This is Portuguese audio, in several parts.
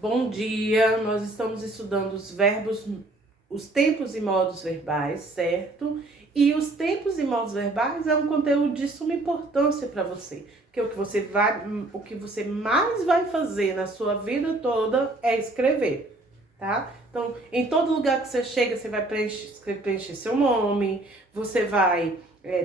Bom dia, nós estamos estudando os verbos, os tempos e modos verbais, certo? E os tempos e modos verbais é um conteúdo de suma importância para você, porque o que você mais vai fazer na sua vida toda é escrever, tá? Então, em todo lugar que você chega, você vai preencher seu nome, você vai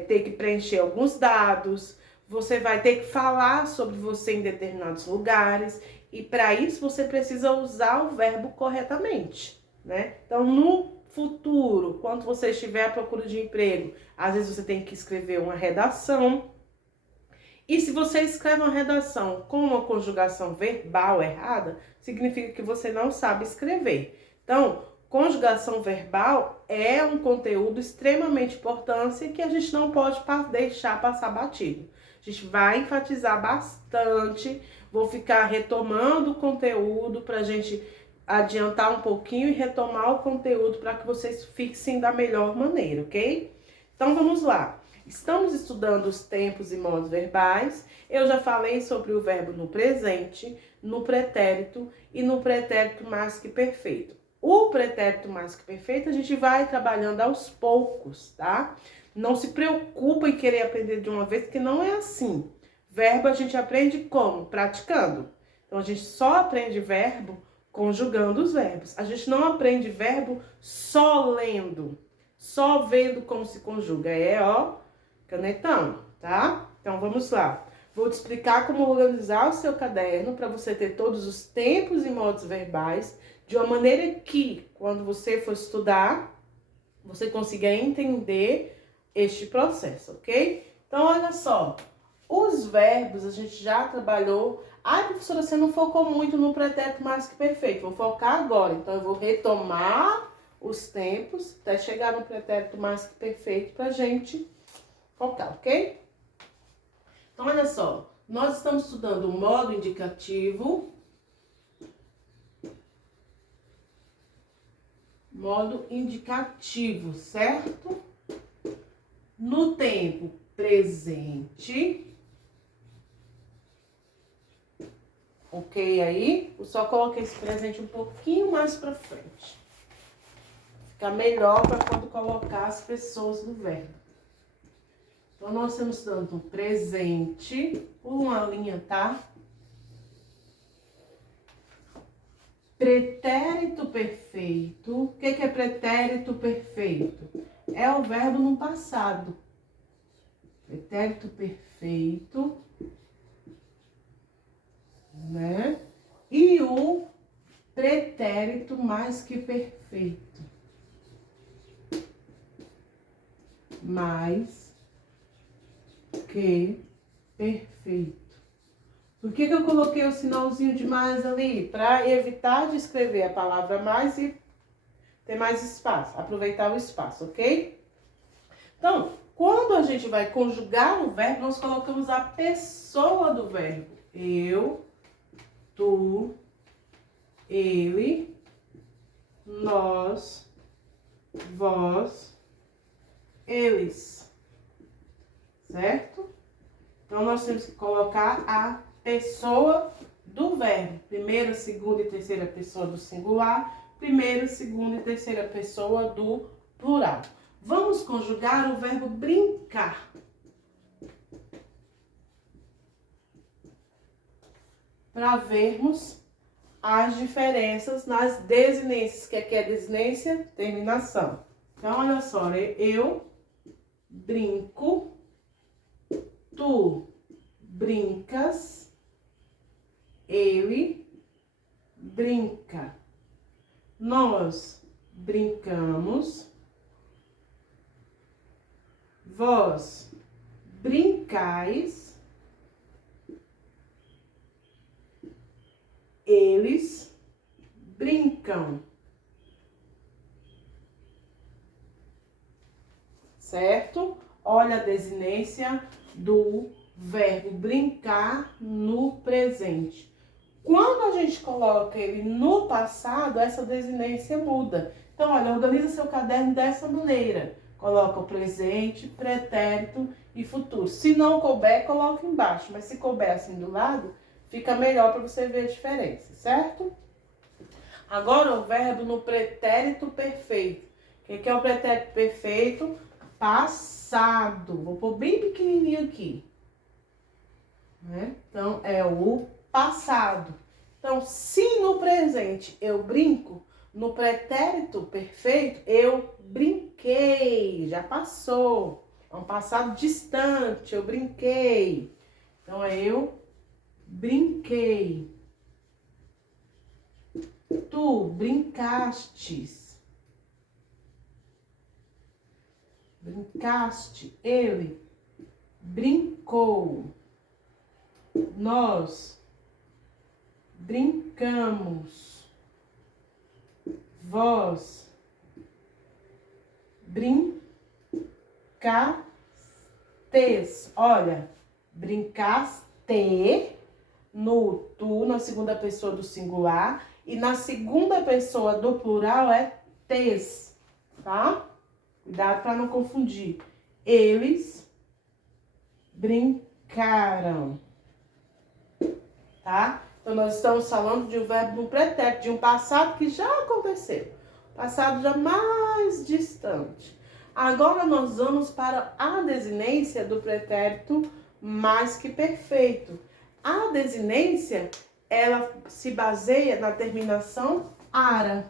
ter que preencher alguns dados, você vai ter que falar sobre você em determinados lugares. E para isso você precisa usar o verbo corretamente, né? Então, no futuro, quando você estiver à procura de emprego, às vezes você tem que escrever uma redação. E se você escreve uma redação com uma conjugação verbal errada, significa que você não sabe escrever. Então, conjugação verbal é um conteúdo extremamente importante que a gente não pode deixar passar batido. A gente vai enfatizar bastante, vou ficar retomando o conteúdo para a gente adiantar um pouquinho e retomar o conteúdo para que vocês fixem da melhor maneira, ok? Então vamos lá. Estamos estudando os tempos e modos verbais. Eu já falei sobre o verbo no presente, no pretérito e no pretérito mais que perfeito. O pretérito mais que perfeito a gente vai trabalhando aos poucos, tá? Não se preocupa em querer aprender de uma vez, que não é assim. Verbo a gente aprende como? Praticando. Então, a gente só aprende verbo conjugando os verbos. A gente não aprende verbo só lendo, só vendo como se conjuga. Canetão, tá? Então, vamos lá. Vou te explicar como organizar o seu caderno para você ter todos os tempos e modos verbais de uma maneira que, quando você for estudar, você consiga entender este processo, ok? Então, olha só, os verbos a gente já trabalhou. Ai, professora, você não focou muito no pretérito mais que perfeito. Vou focar agora. Então, eu vou retomar os tempos até chegar no pretérito mais que perfeito pra gente focar, ok? Então, olha só, nós estamos estudando o modo indicativo. Modo indicativo, certo? No tempo presente. Ok aí? Eu só coloquei esse presente um pouquinho mais pra frente. Fica melhor para quando colocar as pessoas no verbo. Então, nós estamos estudando o presente. Pula uma linha, tá? Pretérito perfeito. O que é pretérito perfeito? É o verbo no passado. Pretérito perfeito, né? E o pretérito mais que perfeito. Mais que perfeito. Por que eu coloquei o sinalzinho de mais ali? Para evitar de escrever a palavra mais e ter mais espaço, aproveitar o espaço, ok? Então, quando a gente vai conjugar o verbo, nós colocamos a pessoa do verbo. Eu, tu, ele, nós, vós, eles. Certo? Então, nós temos que colocar a pessoa do verbo. Primeira, segunda e terceira pessoa do singular. Primeira, segunda e terceira pessoa do plural. Vamos conjugar o verbo brincar. Para vermos as diferenças nas desinências. Que aqui é desinência, terminação. Então, olha só, eu brinco, tu brincas, ele brinca, nós brincamos, vós brincais, eles brincam. Certo? Olha a desinência do verbo brincar no presente. Quando a gente coloca ele no passado, essa desinência muda. Então, olha, organiza seu caderno dessa maneira. Coloca o presente, pretérito e futuro. Se não couber, coloca embaixo. Mas se couber assim do lado, fica melhor para você ver a diferença, certo? Agora o verbo no pretérito perfeito. O que é o pretérito perfeito? Passado. Vou pôr bem pequenininho aqui. Né? Então, é o passado. Então, se no presente eu brinco, no pretérito perfeito eu brinquei, já passou. É um passado distante, eu brinquei. Então, é eu brinquei. Tu brincastes. Brincaste. Ele brincou. Nós brincamos. Vós brincastes. Olha, brincaste no tu, na segunda pessoa do singular, e na segunda pessoa do plural é tes, tá? Cuidado para não confundir. Eles brincaram, tá? Então, nós estamos falando de um verbo no pretérito, de um passado que já aconteceu. Passado já mais distante. Agora, nós vamos para a desinência do pretérito mais que perfeito. A desinência, ela se baseia na terminação ara.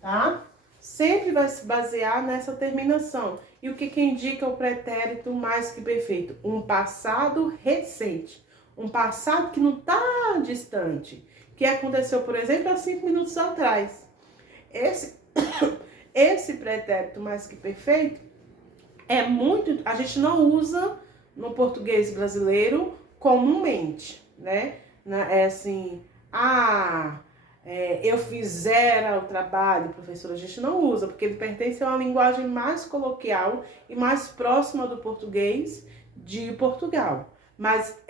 Tá? Sempre vai se basear nessa terminação. E o que indica o pretérito mais que perfeito? Um passado recente. Um passado que não está distante. Que aconteceu, por exemplo, há 5 minutos atrás. Esse pretérito mais que perfeito é muito... A gente não usa no português brasileiro comumente, né? É assim... eu fizera o trabalho, professora, a gente não usa, porque ele pertence a uma linguagem mais coloquial e mais próxima do português de Portugal. Mas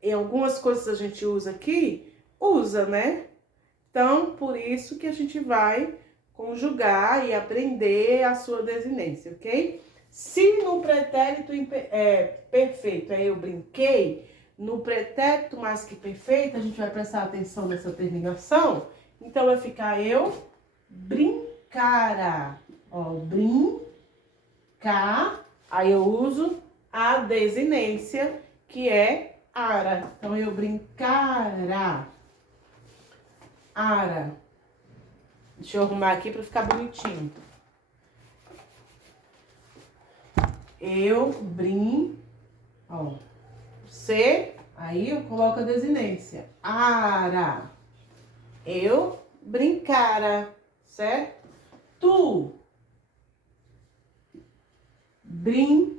em algumas coisas a gente usa aqui, usa, né? Então, por isso que a gente vai conjugar e aprender a sua desinência, ok? Se no pretérito perfeito eu brinquei, no pretérito mais que perfeito, a gente vai prestar atenção nessa terminação. Então, vai ficar eu brincara. Ó, brincar. Aí eu uso a desinência, que é ara. Então, eu brincara. Ara. Deixa eu arrumar aqui para ficar bonitinho. Eu ó. C, aí eu coloco a desinência. Ara. Eu brincara, certo? Tu brinque.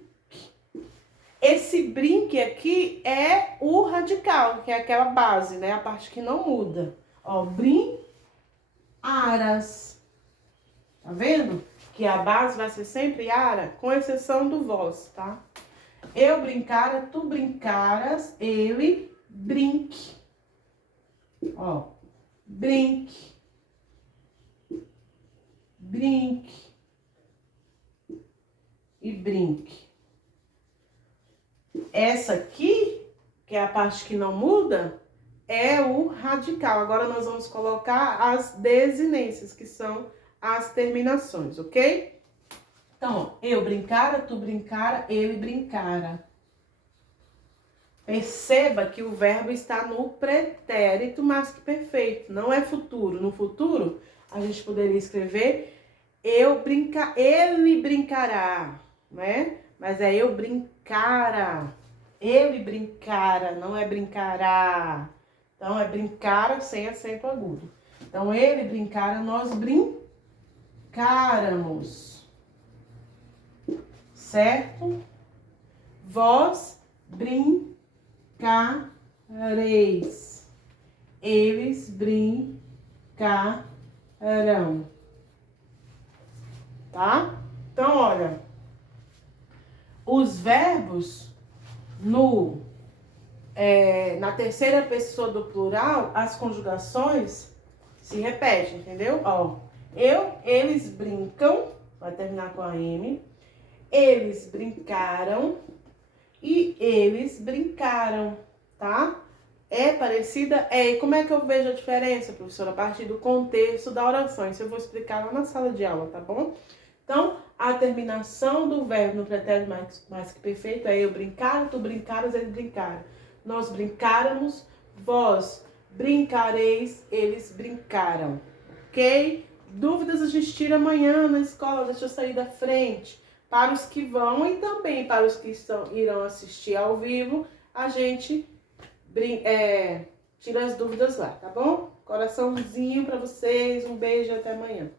Esse brinque aqui é o radical, que é aquela base, né? A parte que não muda. Ó, brincaras. Tá vendo? Que a base vai ser sempre ara, com exceção do vós, tá? Eu brincara, tu brincaras, ele brinque. Ó, brinque. Brinque. E brinque. Essa aqui, que é a parte que não muda, é o radical. Agora nós vamos colocar as desinências, que são as terminações, ok? Então, ó, eu brincara, tu brincara, ele brincara. Perceba que o verbo está no pretérito mais que perfeito, não é futuro. No futuro, a gente poderia escrever ele brincará, né? Mas é eu brincara, ele brincara, não é brincará. Então, é brincara sem acento agudo. Então, ele brincara, nós brincáramos. Certo? Vós brincareis. Eles brincarão. Tá? Então, olha. Os verbos na terceira pessoa do plural, as conjugações se repetem, entendeu? Ó, eles brincam, vai terminar com a M. Eles brincaram e eles brincaram, tá? É parecida? É. E como é que eu vejo a diferença, professora? A partir do contexto da oração. Isso eu vou explicar lá na sala de aula, tá bom? Então, a terminação do verbo no pretérito mais que perfeito é eu brincar, tu brincaras, eles brincaram. Nós brincáramos, vós brincareis, eles brincaram. Ok? Dúvidas a gente tira amanhã na escola, deixa eu sair da frente. Para os que vão e também para os que irão assistir ao vivo, a gente tira as dúvidas lá, tá bom? Coraçãozinho para vocês, um beijo e até amanhã.